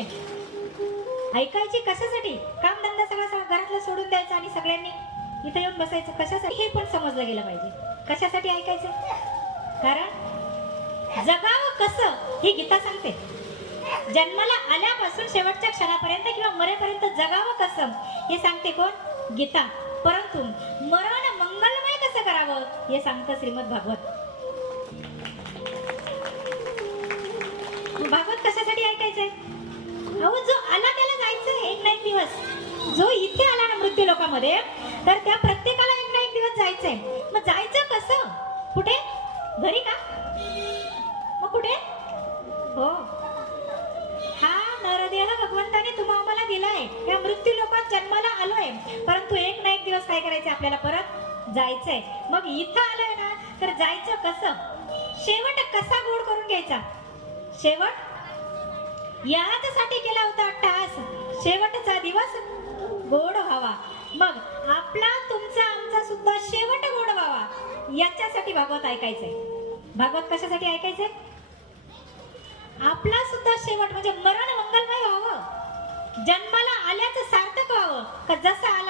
ऐकायची ऐकायची कशासाठी? काम धंदा सगळा घरातलं सोडून द्यायचं आणि सगळ्यांनी इथे येऊन बसायचं कशासाठी हे पण समजलं गेलं पाहिजे. कशासाठी ऐकायचं? कारण जगावं कसं ही गीता सांगते. जन्माला आल्यापासून शेवटच्या क्षणापर्यंत किंवा मरेपर्यंत जगावं कसं हे सांगते कोण? गीता. परंतु मरण मंगलमय कसं करावं हे सांगतं श्रीमद भागवत. भागवत कशासाठी ऐकायचंय? अहो जो आला त्याला जायचं एक ना एक दिवस. जो इथे आला ना मृत्यू लोकामध्ये तर त्या प्रत्येकाला एक ना एक दिवस जायचंय. मग जायचं कसं? कुठे? घरी का? मग कुठे? हो, हा नरदेह भगवंताने तुम्हा आम्हाला दिलाय. या मृत्यू लोकात जन्माला आलोय, परंतु एक ना एक दिवस काय करायचंय? आपल्याला परत जायचंय. मग इथं आलोय ना तर जायचं कसं? शेवट कसा गोड करून घ्यायचा? शेवट याच्यासाठी केला होता अट्टहास. शेवटचा दिवस गोड व्हावा. मग आपला तुमचा आमचा सुद्धा शेवट गोड व्हावा याच्यासाठी भागवत ऐकायचंय. भागवत कशासाठी ऐकायचंय? आपला सुद्धा शेवट म्हणजे मरण मंगलमय व्हावं, जन्माला आल्याचं सार्थक व्हावं. का जसं आला